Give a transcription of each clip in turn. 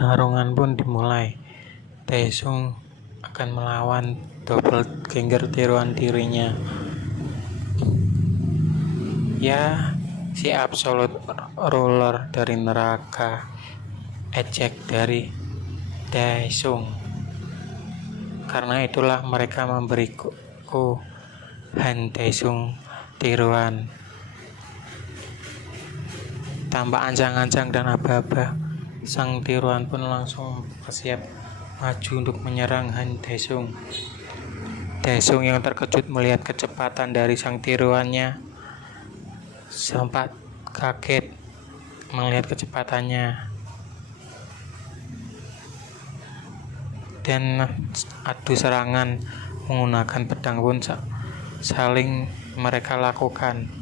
Pertarungan pun dimulai. Daesung akan melawan doppelganger tiruan dirinya. Ya, si absolute ruler dari neraka, ejek dari Daesung. Karena itulah mereka memberiku Han Daesung tiruan. Tanpa ancang-ancang dan aba-aba, sang tiruan pun langsung bersiap maju untuk menyerang Han Daesung. Daesung yang terkejut melihat kecepatan dari sang tiruannya sempat kaget melihat kecepatannya dan adu serangan menggunakan pedang pun saling mereka lakukan.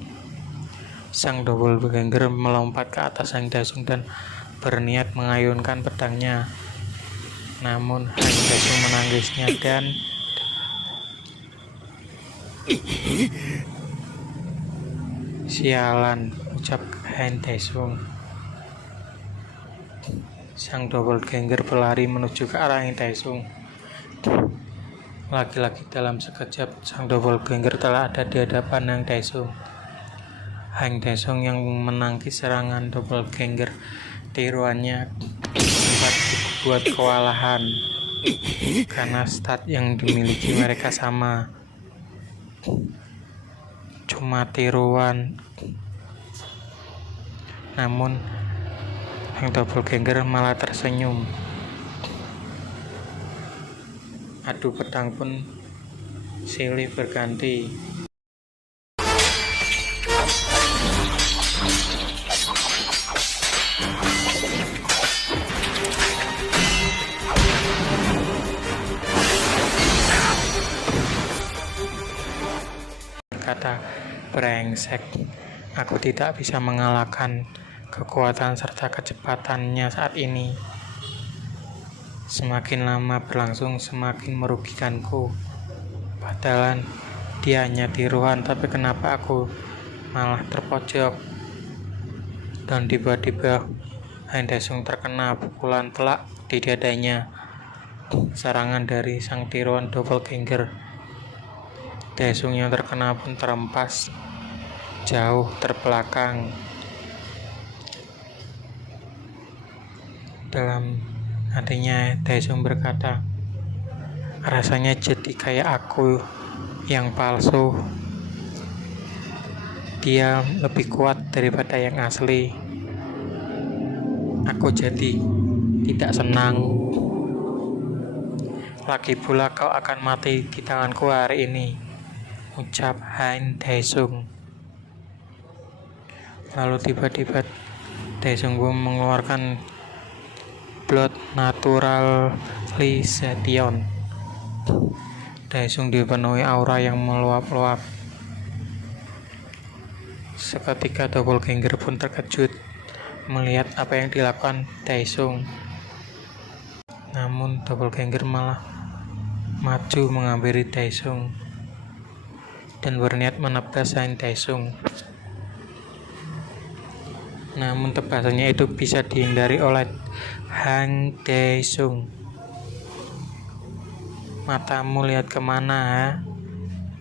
Sang doppelganger melompat ke atas Han Daesung dan berniat mengayunkan pedangnya. Namun Han Daesung menangisnya dan sialan, ucap Han Daesung. Sang doppelganger berlari menuju ke arah Han Daesung. Lagi-lagi dalam sekejap, sang doppelganger telah ada di hadapan Han Daesung. Han Daesung yang menangkis serangan doppelganger tiruannya sempat dibuat kewalahan karena stat yang dimiliki mereka sama, cuma tiruan. Namun sang doppelganger malah tersenyum. Adu pedang pun silih berganti. Kata brengsek, aku tidak bisa mengalahkan kekuatan serta kecepatannya saat ini. Semakin lama berlangsung semakin merugikanku. Padahal dia hanya tiruan, tapi kenapa aku malah terpojok? Dan tiba-tiba Han Daesung terkena pukulan telak di dadanya. Serangan dari sang tiruan doppelganger. Daesung yang terkena pun terempas jauh terbelakang. Dalam hatinya Daesung berkata, rasanya jadi kayak aku yang palsu. Dia lebih kuat daripada yang asli. Aku jadi tidak senang. Lagi pula kau akan mati di tanganku hari ini, ucap Han Daesung. Lalu tiba-tiba Daesung mengeluarkan Blood Naturalization. Daesung dipenuhi aura yang meluap-luap. Seketika doppelganger pun terkejut melihat apa yang dilakukan Daesung. Namun doppelganger malah maju menghampiri Daesung dan berniat menebas Han Daesung. Namun tebasannya itu bisa dihindari oleh Han Daesung. Matamu lihat kemana, ha?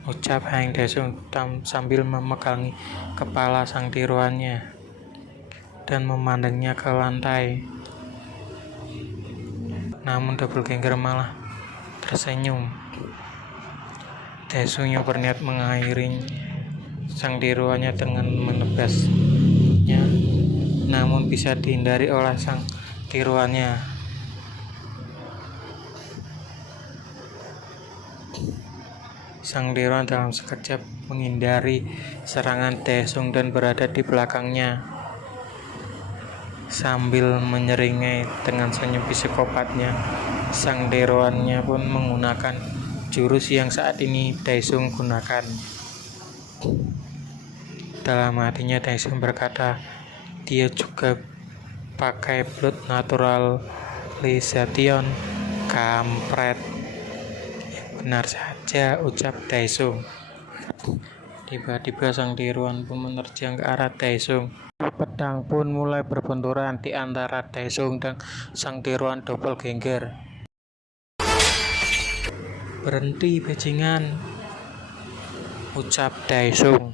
Ucap Han Daesung sambil memegangi kepala sang tiruannya dan memandangnya ke lantai. Namun doppelganger malah tersenyum. Daesung yang berniat mengakhiri sang tiruannya dengan menebasnya, namun bisa dihindari oleh sang tiruannya. Sang tiruan dalam sekejap menghindari serangan Daesung dan berada di belakangnya. Sambil menyeringai dengan senyum psikopatnya, sang tiruannya pun menggunakan jurus yang saat ini Daesung gunakan. Dalam hatinya Daesung berkata, dia juga pakai Blood Naturalization. Kampret. Benar saja, ucap Daesung. Tiba-tiba sang tiruan pun menerjang ke arah Daesung. Sedang pun mulai berbenturan di antara Daesung dan sang tiruan doppelganger. "Berhenti bajingan," ucap Daesung.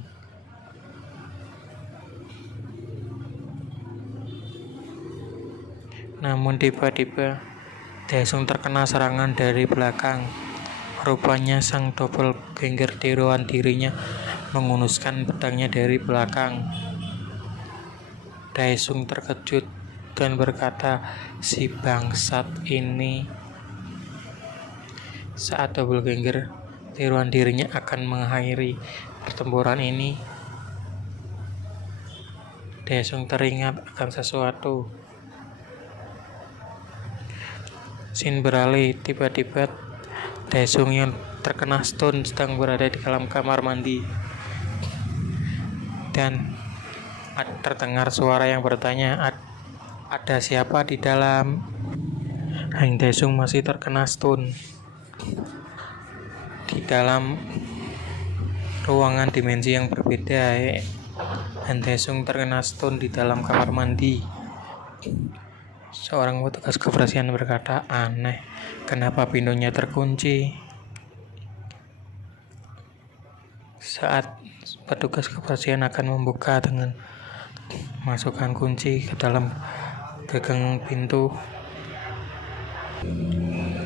Namun tiba-tiba Daesung terkena serangan dari belakang. Rupanya sang doppelganger tiruan dirinya menghunuskan pedangnya dari belakang. Daesung terkejut dan berkata, "Si bangsat ini." Saat doppelganger tiruan dirinya akan mengakhiri pertempuran ini, Daesung teringat akan sesuatu. Scene beralih, tiba-tiba Daesung yang terkena stun sedang berada di dalam kamar mandi. Dan terdengar suara yang bertanya, "Ada siapa di dalam?" Hang Daesung masih terkena stun di dalam ruangan dimensi yang berbeda. Hang Daesung terkena stun di dalam kamar mandi. Seorang petugas kebersihan berkata, "Aneh, kenapa pintunya terkunci?" Saat petugas kebersihan akan membuka dengan masukkan kunci ke dalam gagang pintu,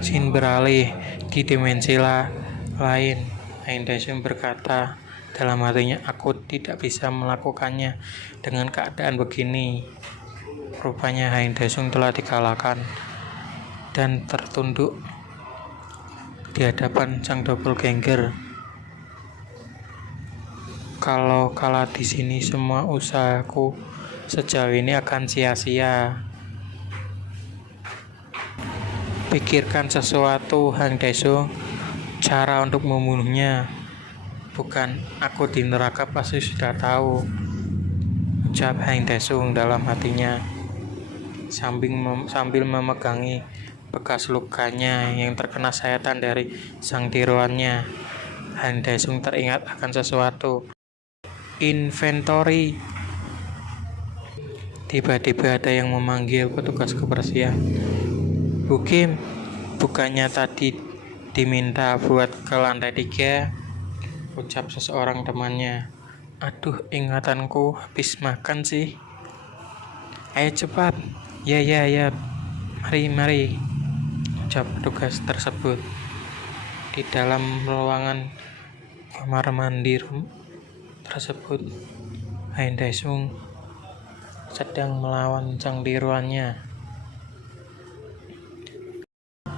scene beralih di dimensi lain. Hang Daesung berkata dalam hatinya, "Aku tidak bisa melakukannya dengan keadaan begini." Rupanya Hang Daesung telah dikalahkan dan tertunduk di hadapan sang doppelganger. "Kalau kalah di sini, semua usahaku sejauh ini akan sia-sia. Pikirkan sesuatu, Hang Daesung, cara untuk membunuhnya." "Bukan, aku di neraka pasti sudah tahu," ucap Hang Daesung dalam hatinya, sambil memegangi bekas lukanya yang terkena sayatan dari sang tiruannya. Hang Daesung teringat akan sesuatu. "Inventory." Tiba-tiba ada yang memanggil petugas kebersihan. "Bu Kim, bukannya tadi diminta buat ke lantai 3, ucap seseorang temannya. "Aduh, ingatanku habis makan sih." "Ayo cepat." Ya, mari, ucap petugas tersebut. Di dalam ruangan kamar mandi tersebut, Hang Daesung sedang melawan sang tiruannya.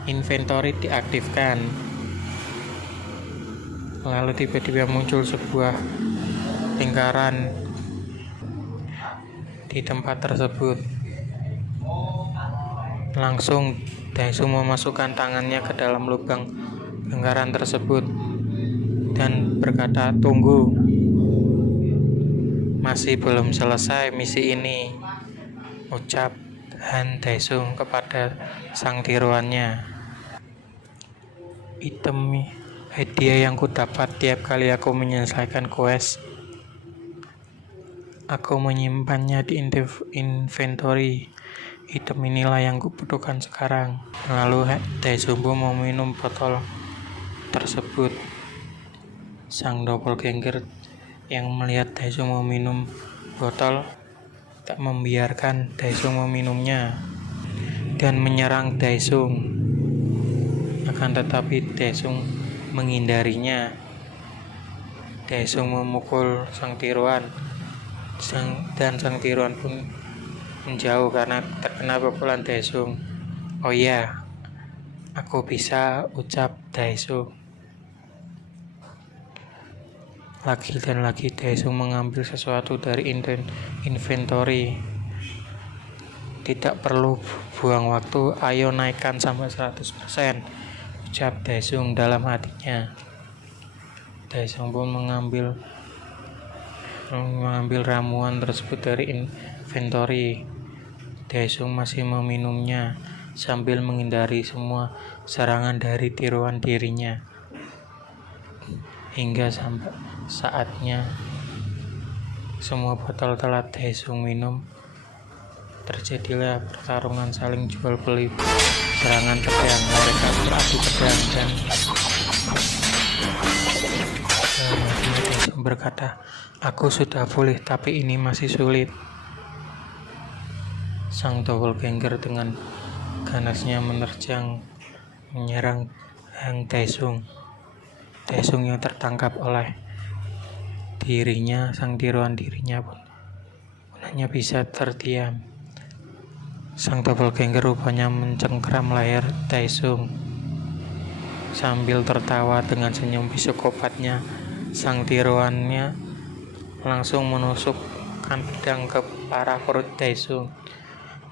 Inventory diaktifkan. Lalu tiba-tiba muncul sebuah lingkaran di tempat tersebut. Langsung Daesung memasukkan tangannya ke dalam lubang lingkaran tersebut dan berkata, "Tunggu, masih belum selesai misi ini," ucap Hang Daesung kepada sang tiruannya. "Item hadiah yang kudapat tiap kali aku menyelesaikan quest. Aku menyimpannya di inventory. Item inilah yang kubutuhkan sekarang." Lalu Daesung pun meminum botol tersebut. Sang doppelganger yang melihat Daesung meminum botol tak membiarkan Daesung meminumnya dan menyerang Daesung. Akan tetapi Daesung menghindarinya. Daesung memukul sang tiruan dan sang tiruan pun menjauh karena terkena pukulan Daesung. "Oh ya, aku bisa," ucap Daesung. Lagi dan lagi Daesung mengambil sesuatu dari inventory. "Tidak perlu buang waktu, ayo naikkan sampai 100%, ucap Daesung dalam hatinya. Daesung pun mengambil ramuan tersebut dari inventory. Daesung masih meminumnya sambil menghindari semua serangan dari tiruan dirinya. Hingga sampai saatnya semua botol telah Daesung minum terjadilah pertarungan saling jual beli serangan pedang. Mereka beradu pedang dan Daesung berkata, "Aku sudah pulih, tapi ini masih sulit." Sang doppelganger dengan ganasnya menyerang Hang Daesung. Daesung yang tertangkap oleh sang tiruan dirinya pun hanya bisa terdiam. Sang doppelganger rupanya mencengkram leher Daesung. Sambil tertawa dengan senyum psikopatnya, sang tiruannya langsung menusukkan pedang ke arah perut Daesung.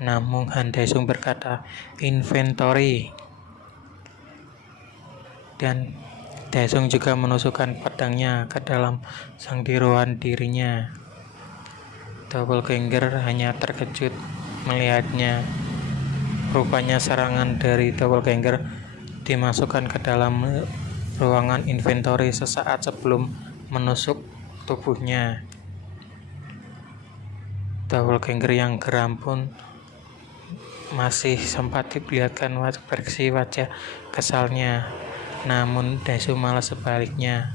Namun Han Daesung berkata, "Inventory." Dan Daesung juga menusukkan pedangnya ke dalam sang tiruan dirinya. Doppelganger hanya terkejut melihatnya. Rupanya serangan dari doppelganger dimasukkan ke dalam ruangan inventory sesaat sebelum menusuk tubuhnya. Doppelganger yang geram pun masih sempat diperlihatkan ekspresi wajah kesalnya. Namun Daesung malah sebaliknya.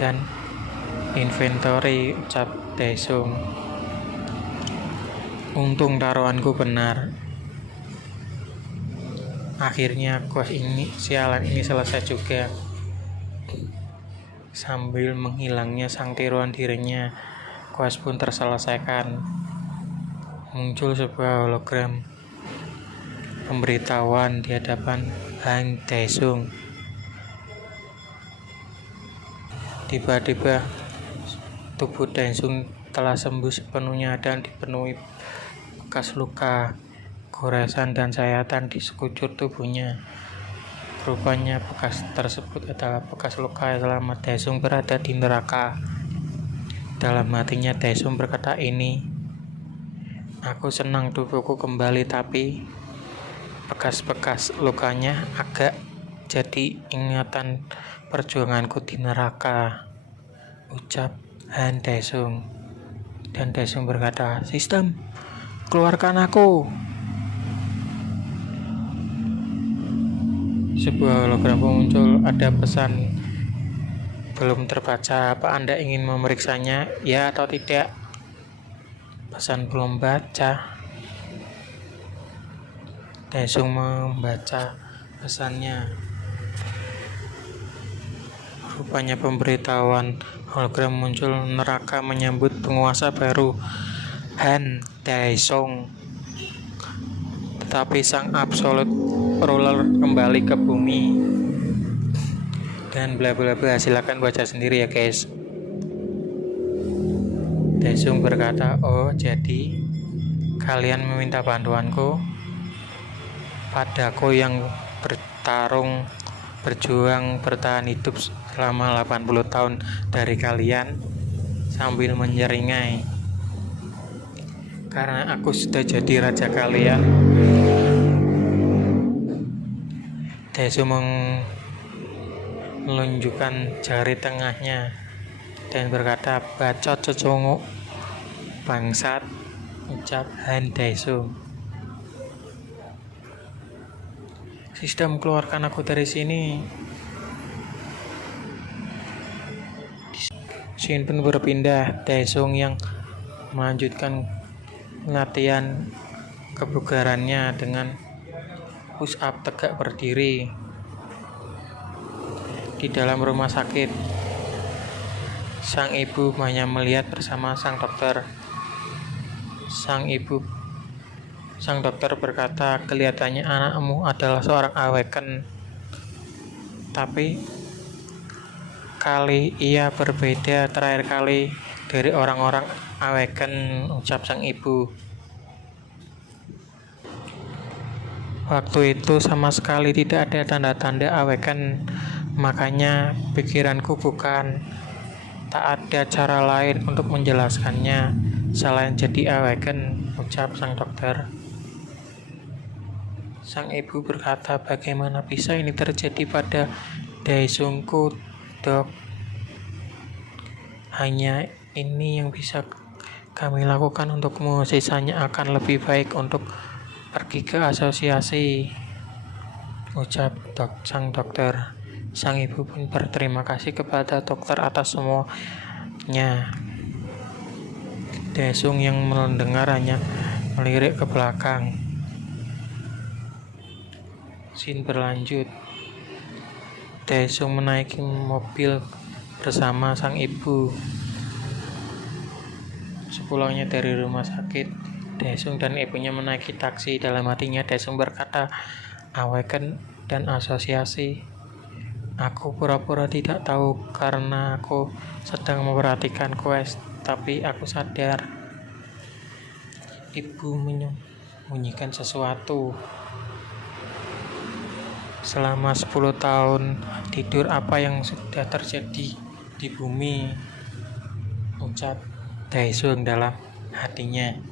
Dan inventory, ucap Daesung. "Untung taruhanku benar. Akhirnya quest sialan ini selesai juga." Sambil menghilangnya sang tiruan dirinya, quest pun terselesaikan. Muncul sebuah hologram pemberitahuan di hadapan Hang Daesung. Tiba-tiba tubuh Daesung telah sembuh sepenuhnya dan dipenuhi bekas luka, goresan dan sayatan di sekujur tubuhnya. Rupanya bekas tersebut adalah bekas luka selama Daesung berada di neraka. Dalam hatinya Daesung berkata, Aku senang tubuhku kembali, tapi bekas-bekas lukanya agak jadi ingatan perjuanganku di neraka," ucap Han Daesung. Dan Daesung berkata, "Sistem, keluarkan aku." Sebuah hologram muncul, ada pesan belum terbaca. Apa Anda ingin memeriksanya, ya atau tidak? Pesan belum baca. Daesung membaca pesannya. Rupanya pemberitahuan hologram muncul, neraka menyambut penguasa baru, Han Daesung. Tetapi sang absolute ruler kembali ke bumi. Dan bla bla bla, silakan baca sendiri ya guys. Daesung berkata, "Oh, jadi kalian meminta bantuanku padaku yang berjuang bertahan hidup selama 80 tahun dari kalian," sambil menyeringai, "karena aku sudah jadi raja kalian." Daesung menunjukkan jari tengahnya dan berkata, "Bacot cecunguk, bangsat," ucap Han Daesung. "Sistem, keluarkan aku dari sini." Scene pun berpindah. Daesung yang melanjutkan latihan kebugarannya dengan push up tegak berdiri di dalam rumah sakit. Sang ibu hanya melihat bersama sang dokter. Sang dokter berkata, "Kelihatannya anakmu adalah seorang awaken, tapi kali ia berbeda terakhir kali dari orang-orang awaken," ucap sang ibu. "Waktu itu sama sekali tidak ada tanda-tanda awaken, makanya pikiranku tak ada cara lain untuk menjelaskannya selain jadi awaken," ucap sang dokter. Sang ibu berkata, "Bagaimana bisa ini terjadi pada Daesungku, Dok? Hanya ini yang bisa kami lakukan untukmu, sisanya akan lebih baik untuk pergi ke asosiasi, ucap sang dokter. Sang ibu pun berterima kasih kepada dokter atas semuanya. Daesung yang mendengar hanya melirik ke belakang. Scene berlanjut. Daesung menaiki mobil bersama sang ibu. Sepulangnya dari rumah sakit, Daesung dan ibunya menaiki taksi. Dalam hatinya Daesung berkata, Awaken dan asosiasi. Aku pura-pura tidak tahu karena aku sedang memperhatikan quest, tapi aku sadar ibu menyembunyikan sesuatu. Selama 10 tahun tidur, apa yang sudah terjadi di bumi, ucap Daesung dalam hatinya.